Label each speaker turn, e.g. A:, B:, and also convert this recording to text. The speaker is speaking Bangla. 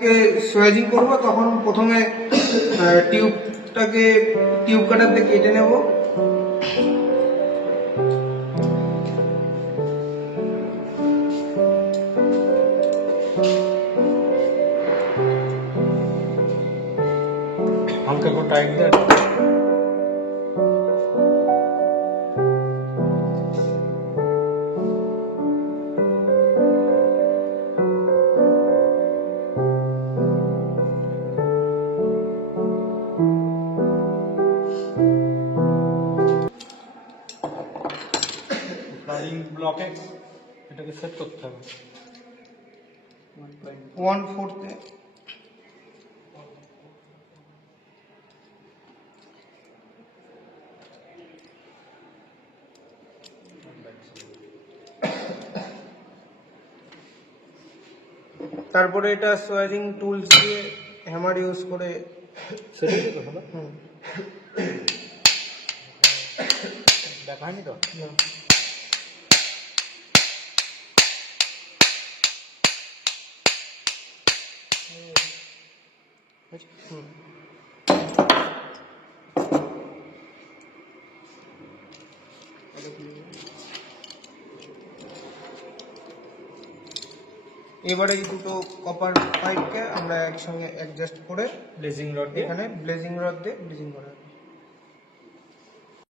A: কে সোয়াজিং করব, তখন প্রথমে টিউবটাকে, টিউব কাটার দিয়ে কেটে নেব।
B: হালকা করে টাইট দেয় ফ্লাইং ব্লকে এটাকে সেট করতে হবে।
A: ওয়ান ফোর্থে তারপরে এটা সোয়াজিং টুলস দিয়ে হ্যামার ইউজ করে
B: সেট করতে হবে
A: হুম,
B: দেখা হয়নি তো
A: এবারে এই দুটো কপার পাইপকে আমরা একসঙ্গে অ্যাডজাস্ট করে
B: ব্লেজিং রড দিয়ে
A: এখানে ব্লেজিং রড দিয়ে ব্লেজিং করা।